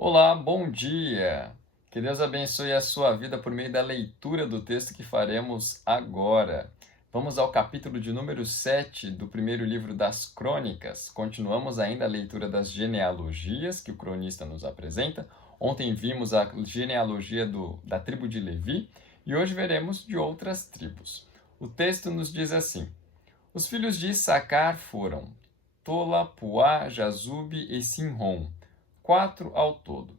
Olá, bom dia! Que Deus abençoe a sua vida por meio da leitura do texto que faremos agora. Vamos ao capítulo de número 7 do primeiro livro das Crônicas. Continuamos ainda a leitura das genealogias que o cronista nos apresenta. Ontem vimos a genealogia da tribo de Levi e hoje veremos de outras tribos. O texto nos diz assim: Os filhos de Issacar foram Tola, Puá, Jazube e Simrom, 4 ao todo.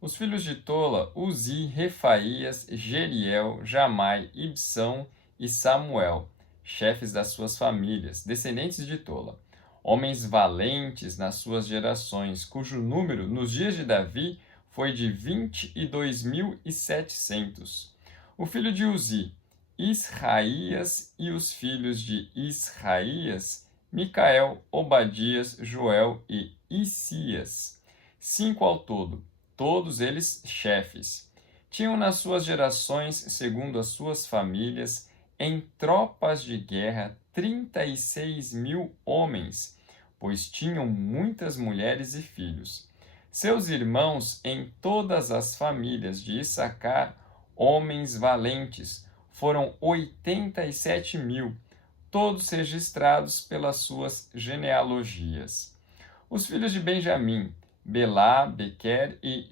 Os filhos de Tola, Uzi, Refaías, Jeriel, Jamai, Ibsão e Samuel, chefes das suas famílias, descendentes de Tola, homens valentes nas suas gerações, cujo número nos dias de Davi foi de 22.700. O filho de Uzi, Israías, e os filhos de Israías, Micael, Obadias, Joel e Isias, 5 ao todo, todos eles chefes. Tinham nas suas gerações, segundo as suas famílias, em tropas de guerra 36.000 homens, pois tinham muitas mulheres e filhos. Seus irmãos em todas as famílias de Issacar, homens valentes, foram 87.000, todos registrados pelas suas genealogias. Os filhos de Benjamim, Belá, Bequer e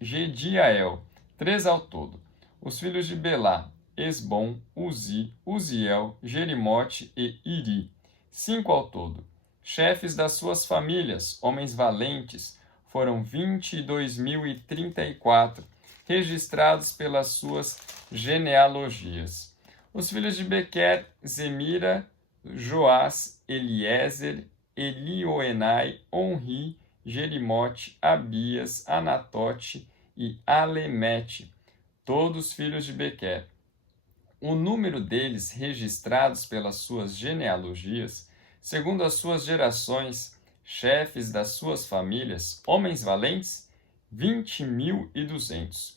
Gediael, 3 ao todo. Os filhos de Belá, Esbom, Uzi, Uziel, Jerimote e Iri, 5 ao todo. Chefes das suas famílias, homens valentes, foram 22.034, registrados pelas suas genealogias. Os filhos de Bequer, Zemira, Joás, Eliezer, Elioenai, Onri, Jerimote, Abias, Anatote e Alemete, todos filhos de Bequer. O número deles registrados pelas suas genealogias, segundo as suas gerações, chefes das suas famílias, homens valentes, 20.200.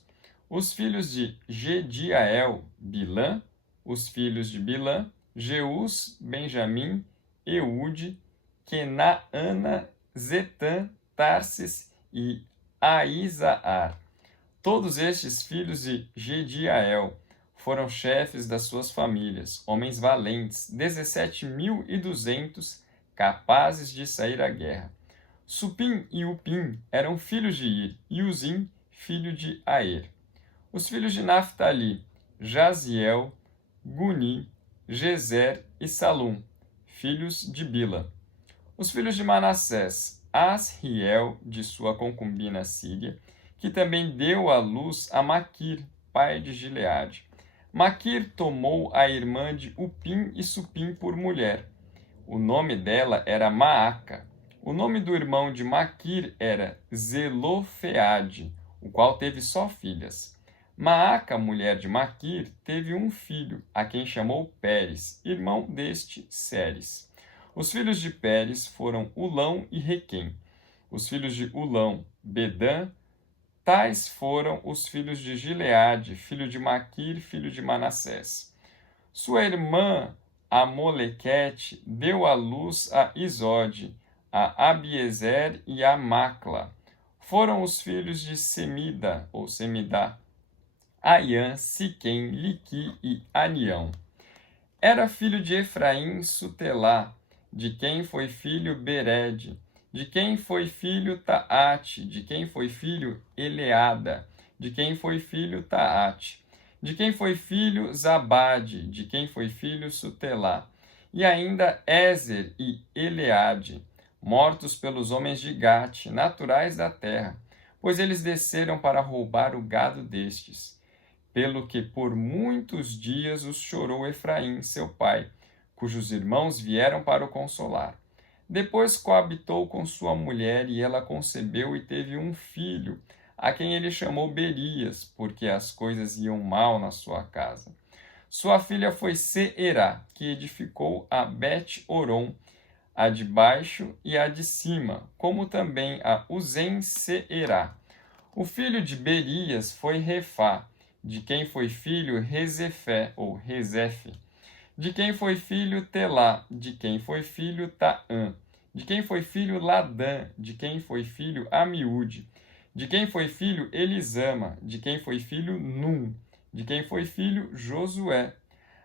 Os filhos de Gediael, Bilã, os filhos de Bilã, Jeus, Benjamim, Eude, Kenaana, Zetã, Tarsis e Aizaar. Todos estes filhos de Gediael foram chefes das suas famílias, homens valentes, 17.200, capazes de sair à guerra. Supim e Upim eram filhos de Ir, e Uzim, filho de Aer. Os filhos de Naphtali, Jaziel, Guni, Gezer e Salum, filhos de Bila. Os filhos de Manassés, Asriel, de sua concubina Síria, que também deu à luz a Maquir, pai de Gileade. Maquir tomou a irmã de Upim e Supim por mulher. O nome dela era Maaca. O nome do irmão de Maquir era Zelofeade, o qual teve só filhas. Maaca, mulher de Maquir, teve um filho, a quem chamou Pérez, irmão deste Séres. Os filhos de Pérez foram Ulão e Requem. Os filhos de Ulão, Bedã. Tais foram os filhos de Gileade, filho de Maquir, filho de Manassés. Sua irmã Amolequete deu à luz a Isode, a Abiezer e a Macla. Foram os filhos de Semida, ou Semidá, Aiã, Siquém, Liqui e Anião. Era filho de Efraim Sutelá, de quem foi filho Bered, de quem foi filho Taate, de quem foi filho Eleada, de quem foi filho Taate, de quem foi filho Zabade, de quem foi filho Sutelá, e ainda Ézer e Eleade, mortos pelos homens de Gate, naturais da terra, pois eles desceram para roubar o gado destes. Pelo que por muitos dias os chorou Efraim, seu pai, cujos irmãos vieram para o consolar. Depois coabitou com sua mulher, e ela concebeu e teve um filho, a quem ele chamou Berias, porque as coisas iam mal na sua casa. Sua filha foi Seerá, que edificou a Bet-Oron, a de baixo e a de cima, como também a Uzen-Seerá. O filho de Berias foi Refá, de quem foi filho Rezefé, ou Rezefe, de quem foi filho Telá, de quem foi filho Taã, de quem foi filho Ladã, de quem foi filho Amiúde, De quem foi filho? Elisama. De quem foi filho? Num. De quem foi filho? Josué.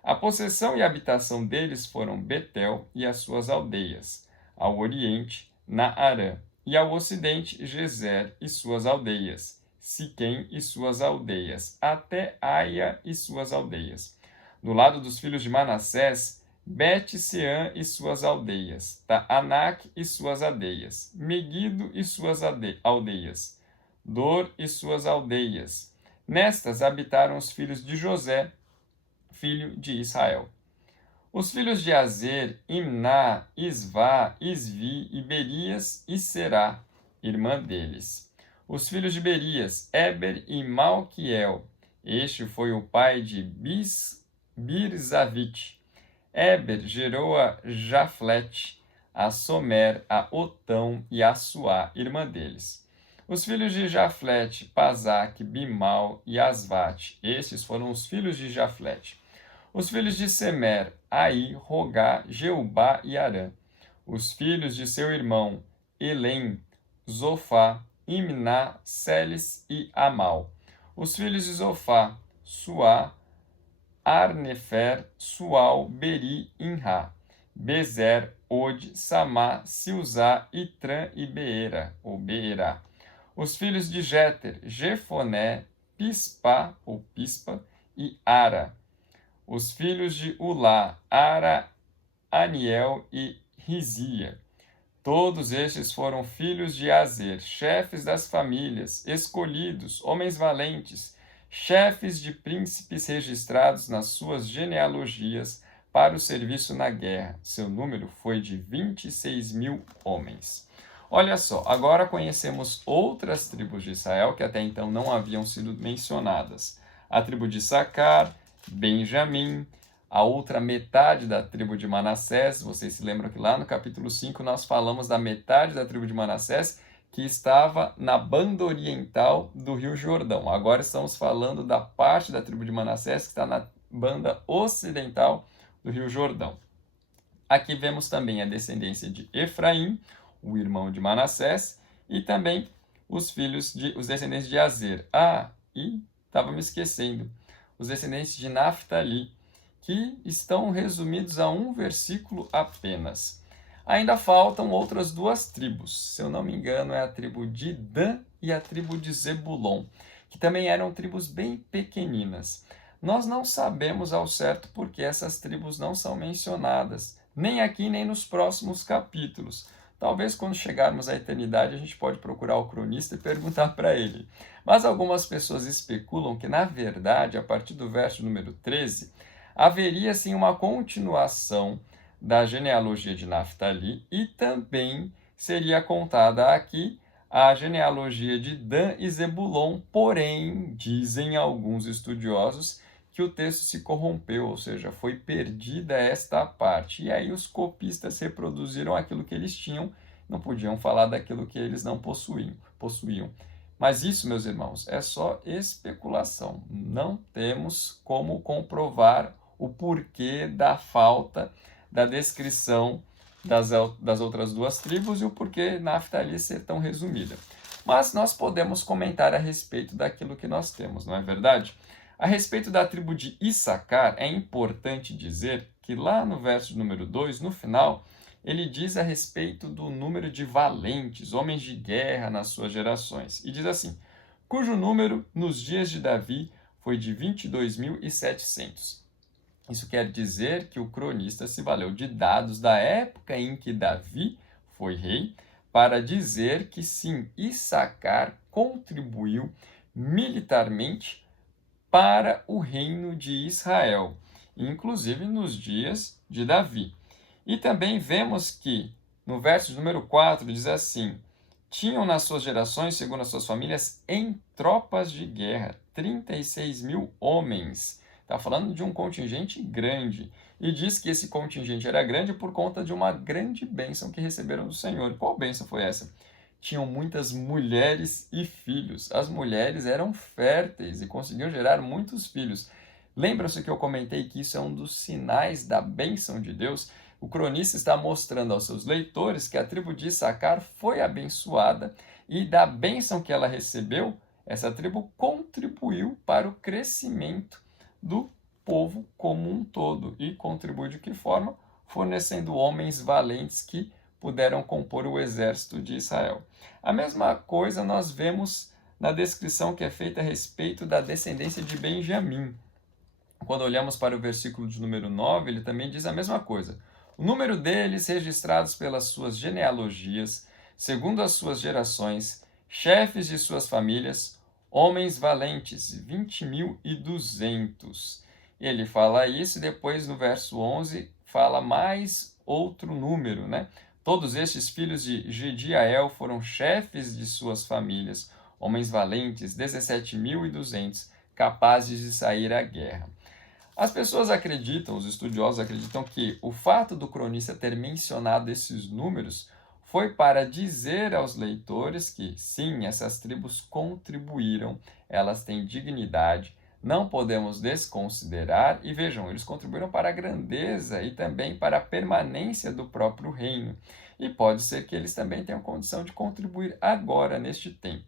A possessão e a habitação deles foram Betel e as suas aldeias, ao oriente, Naarã, e ao ocidente, Gezer e suas aldeias, Siquém e suas aldeias, até Aia e suas aldeias. Do lado dos filhos de Manassés, Bet-Seã e suas aldeias, Taanac e suas aldeias, Megido e suas aldeias, Dor e suas aldeias. Nestas habitaram os filhos de José, filho de Israel. Os filhos de Azer, Imná, Isvá, Isvi e Berias e Será, irmã deles. Os filhos de Berias, Éber e Malquiel. Este foi o pai de Birzavite. Éber gerou a Jaflete, a Somer, a Otão e a Suá, irmã deles. Os filhos de Jaflete, Pazac, Bimal e Asvate. Estes foram os filhos de Jaflete. Os filhos de Semer, Aí, Rogá, Jeubá e Arã. Os filhos de seu irmão, Elém, Zofá, Imná, Seles e Amal. Os filhos de Zofá, Suá, Arnefer, Sual, Beri, Inrá, Bezer, Ode, Samá, Silzá, Itrã e Beera, ou Beerá. Os filhos de Jéter, Jefoné, Pispa, ou Pispa, e Ara. Os filhos de Ulá, Ara, Aniel e Rizia. Todos estes foram filhos de Azer, chefes das famílias, escolhidos, homens valentes, chefes de príncipes registrados nas suas genealogias para o serviço na guerra. Seu número foi de 26.000 homens. Olha só, agora conhecemos outras tribos de Israel que até então não haviam sido mencionadas. A tribo de Sacar, Benjamim, a outra metade da tribo de Manassés. Vocês se lembram que lá no capítulo 5 nós falamos da metade da tribo de Manassés que estava na banda oriental do Rio Jordão. Agora estamos falando da parte da tribo de Manassés que está na banda ocidental do Rio Jordão. Aqui vemos também a descendência de Efraim, o irmão de Manassés, e também os descendentes de Azer. E estava me esquecendo, os descendentes de Naftali, que estão resumidos a um versículo apenas. Ainda faltam outras duas tribos, se eu não me engano é a tribo de Dan e a tribo de Zebulon, que também eram tribos bem pequeninas. Nós não sabemos ao certo porque essas tribos não são mencionadas, nem aqui nem nos próximos capítulos. Talvez quando chegarmos à eternidade a gente pode procurar o cronista e perguntar para ele. Mas algumas pessoas especulam que, na verdade, a partir do verso número 13, haveria sim uma continuação da genealogia de Naftali e também seria contada aqui a genealogia de Dan e Zebulon, porém, dizem alguns estudiosos que o texto se corrompeu, ou seja, foi perdida esta parte. E aí os copistas reproduziram aquilo que eles tinham, não podiam falar daquilo que eles não possuíam. Mas isso, meus irmãos, é só especulação. Não temos como comprovar o porquê da falta da descrição das outras duas tribos e o porquê Naftali ser tão resumida. Mas nós podemos comentar a respeito daquilo que nós temos, não é verdade? A respeito da tribo de Issacar, é importante dizer que lá no verso número 2, no final, ele diz a respeito do número de valentes, homens de guerra nas suas gerações. E diz assim, cujo número nos dias de Davi foi de 22.700. Isso quer dizer que o cronista se valeu de dados da época em que Davi foi rei para dizer que sim, Issacar contribuiu militarmente para o reino de Israel, inclusive nos dias de Davi. E também vemos que no verso número 4 diz assim, tinham nas suas gerações, segundo as suas famílias, em tropas de guerra, 36.000 homens. Está falando de um contingente grande. E diz que esse contingente era grande por conta de uma grande bênção que receberam do Senhor. Qual bênção foi essa? Tinham muitas mulheres e filhos. As mulheres eram férteis e conseguiam gerar muitos filhos. Lembram-se que eu comentei que isso é um dos sinais da bênção de Deus? O cronista está mostrando aos seus leitores que a tribo de Issacar foi abençoada e da bênção que ela recebeu, essa tribo contribuiu para o crescimento do povo como um todo. E contribui de que forma? Fornecendo homens valentes que puderam compor o exército de Israel. A mesma coisa nós vemos na descrição que é feita a respeito da descendência de Benjamim. Quando olhamos para o versículo de número 9, ele também diz a mesma coisa. O número deles registrados pelas suas genealogias, segundo as suas gerações, chefes de suas famílias, homens valentes, 20.200. Ele fala isso e depois no verso 11 fala mais outro número, né? Todos estes filhos de Jediael foram chefes de suas famílias, homens valentes, 17.200, capazes de sair à guerra. As pessoas acreditam, os estudiosos acreditam que o fato do cronista ter mencionado esses números foi para dizer aos leitores que, sim, essas tribos contribuíram, elas têm dignidade, não podemos desconsiderar, e vejam, eles contribuíram para a grandeza e também para a permanência do próprio reino. E pode ser que eles também tenham condição de contribuir agora, neste tempo.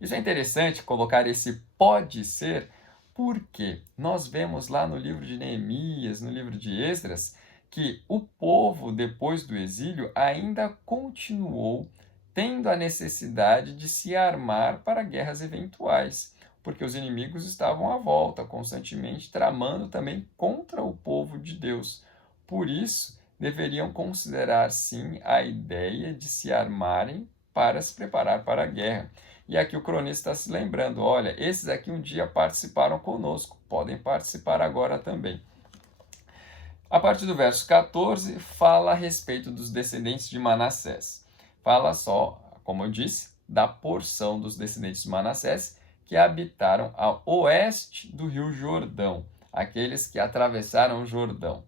Isso é interessante, colocar esse pode ser, porque nós vemos lá no livro de Neemias, no livro de Esdras, que o povo, depois do exílio, ainda continuou tendo a necessidade de se armar para guerras eventuais, porque os inimigos estavam à volta, constantemente tramando também contra o povo de Deus. Por isso, deveriam considerar sim a ideia de se armarem para se preparar para a guerra. E aqui o cronista está se lembrando, olha, esses aqui um dia participaram conosco, podem participar agora também. A partir do verso 14, fala a respeito dos descendentes de Manassés. Fala só, como eu disse, da porção dos descendentes de Manassés que habitaram ao oeste do rio Jordão, aqueles que atravessaram o Jordão.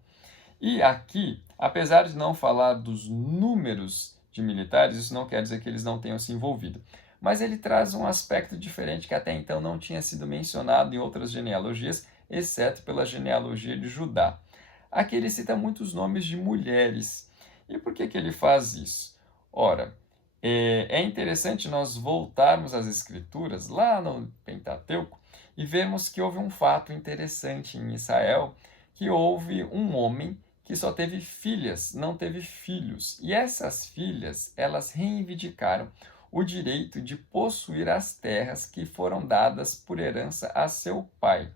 E aqui, apesar de não falar dos números de militares, isso não quer dizer que eles não tenham se envolvido. Mas ele traz um aspecto diferente que até então não tinha sido mencionado em outras genealogias, exceto pela genealogia de Judá. Aqui ele cita muitos nomes de mulheres. E por que ele faz isso? Ora, é interessante nós voltarmos às Escrituras, lá no Pentateuco, e vermos que houve um fato interessante em Israel, que houve um homem que só teve filhas, não teve filhos. E essas filhas, elas reivindicaram o direito de possuir as terras que foram dadas por herança a seu pai.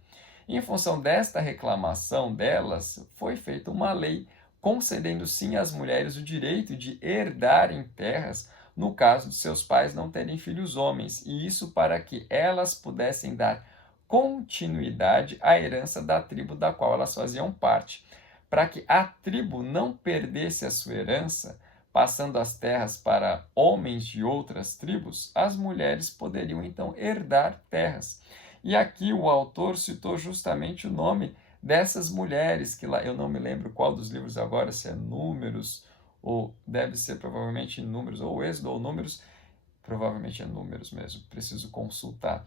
Em função desta reclamação delas, foi feita uma lei concedendo sim às mulheres o direito de herdarem terras no caso de seus pais não terem filhos homens, e isso para que elas pudessem dar continuidade à herança da tribo da qual elas faziam parte. Para que a tribo não perdesse a sua herança, passando as terras para homens de outras tribos, as mulheres poderiam então herdar terras. E aqui o autor citou justamente o nome dessas mulheres, que lá eu não me lembro qual dos livros agora, se é Números, ou deve ser provavelmente Números, ou Êxodo, ou Números, provavelmente é Números mesmo, preciso consultar,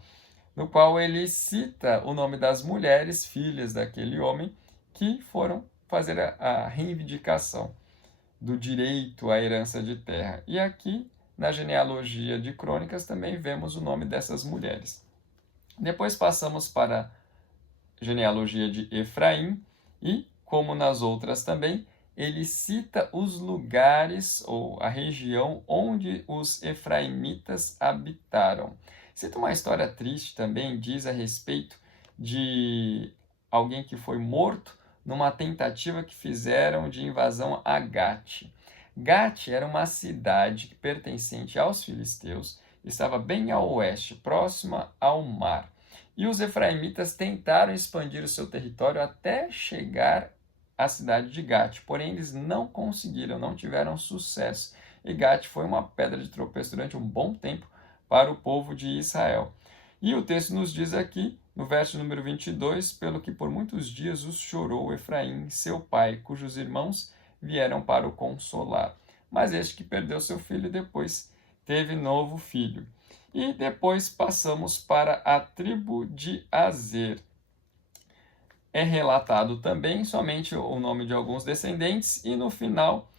no qual ele cita o nome das mulheres, filhas daquele homem, que foram fazer a reivindicação do direito à herança de terra. E aqui, na genealogia de Crônicas, também vemos o nome dessas mulheres. Depois passamos para a genealogia de Efraim e, como nas outras também, ele cita os lugares ou a região onde os efraimitas habitaram. Cita uma história triste também, diz a respeito de alguém que foi morto numa tentativa que fizeram de invasão a Gate. Gate era uma cidade pertencente aos filisteus, estava bem ao oeste, próxima ao mar. E os efraimitas tentaram expandir o seu território até chegar à cidade de Gate, porém eles não conseguiram, não tiveram sucesso. E Gate foi uma pedra de tropeço durante um bom tempo para o povo de Israel. E o texto nos diz aqui, no verso número 22, pelo que por muitos dias os chorou Efraim, seu pai, cujos irmãos vieram para o consolar. Mas este que perdeu seu filho depois teve novo filho. E depois passamos para a tribo de Azer. é relatado também somente o nome de alguns descendentes, e no final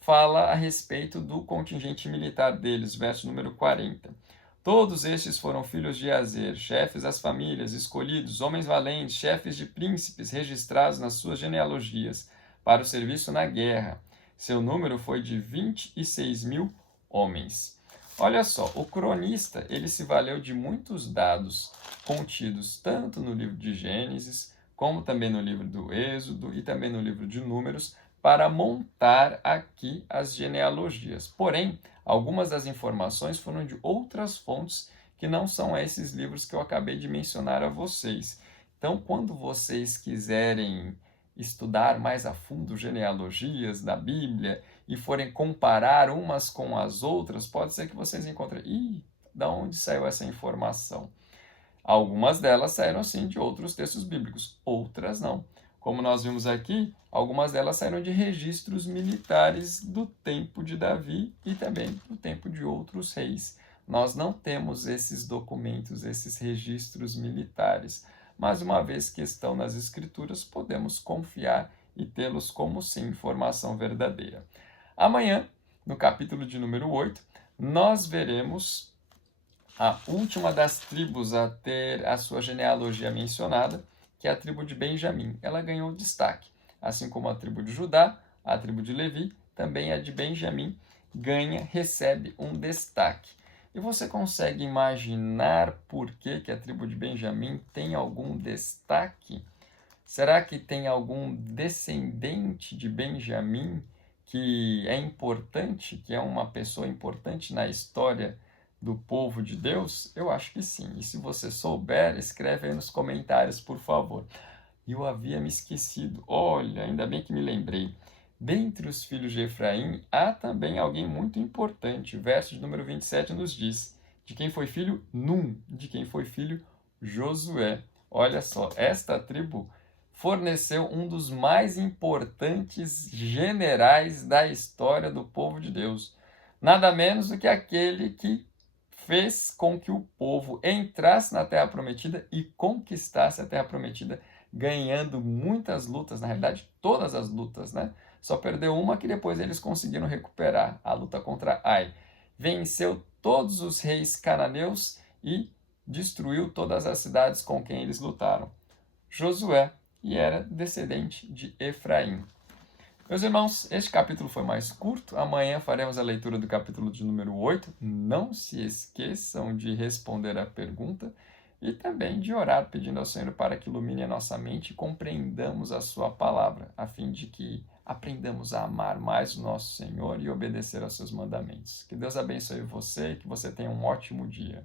fala a respeito do contingente militar deles, verso número 40. Todos estes foram filhos de Azer, chefes das famílias, escolhidos, homens valentes, chefes de príncipes, registrados nas suas genealogias, para o serviço na guerra. Seu número foi de 26.000 homens. Olha só, o cronista ele se valeu de muitos dados contidos tanto no livro de Gênesis, como também no livro do Êxodo e também no livro de Números, para montar aqui as genealogias. Porém, algumas das informações foram de outras fontes que não são esses livros que eu acabei de mencionar a vocês. Então, quando vocês quiserem estudar mais a fundo genealogias da Bíblia e forem comparar umas com as outras, pode ser que vocês encontrem, da onde saiu essa informação? Algumas delas saíram sim de outros textos bíblicos, outras não. Como nós vimos aqui, algumas delas saíram de registros militares do tempo de Davi e também do tempo de outros reis. Nós não temos esses documentos, esses registros militares, mas uma vez que estão nas Escrituras, podemos confiar e tê-los como sim informação verdadeira. Amanhã, no capítulo de número 8, nós veremos a última das tribos a ter a sua genealogia mencionada, que é a tribo de Benjamim. Ela ganhou destaque, assim como a tribo de Judá, a tribo de Levi, também a de Benjamim recebe um destaque. E você consegue imaginar por que a tribo de Benjamim tem algum destaque? Será que tem algum descendente de Benjamim que é importante, que é uma pessoa importante na história do povo de Deus? Eu acho que sim. E se você souber, escreve aí nos comentários, por favor. Eu havia me esquecido. Olha, ainda bem que me lembrei. Dentre os filhos de Efraim, há também alguém muito importante. O verso de número 27 nos diz: de quem foi filho? Num. De quem foi filho? Josué. Olha só, esta tribo forneceu um dos mais importantes generais da história do povo de Deus. Nada menos do que aquele que fez com que o povo entrasse na Terra Prometida e conquistasse a Terra Prometida, ganhando muitas lutas, na realidade todas as lutas, né? Só perdeu uma que depois eles conseguiram recuperar, a luta contra Ai. Venceu todos os reis cananeus e destruiu todas as cidades com quem eles lutaram. Josué, e era descendente de Efraim. Meus irmãos, este capítulo foi mais curto. Amanhã faremos a leitura do capítulo de número 8. Não se esqueçam de responder a pergunta e também de orar pedindo ao Senhor para que ilumine a nossa mente e compreendamos a sua palavra, a fim de que aprendamos a amar mais o nosso Senhor e obedecer aos seus mandamentos. Que Deus abençoe você e que você tenha um ótimo dia.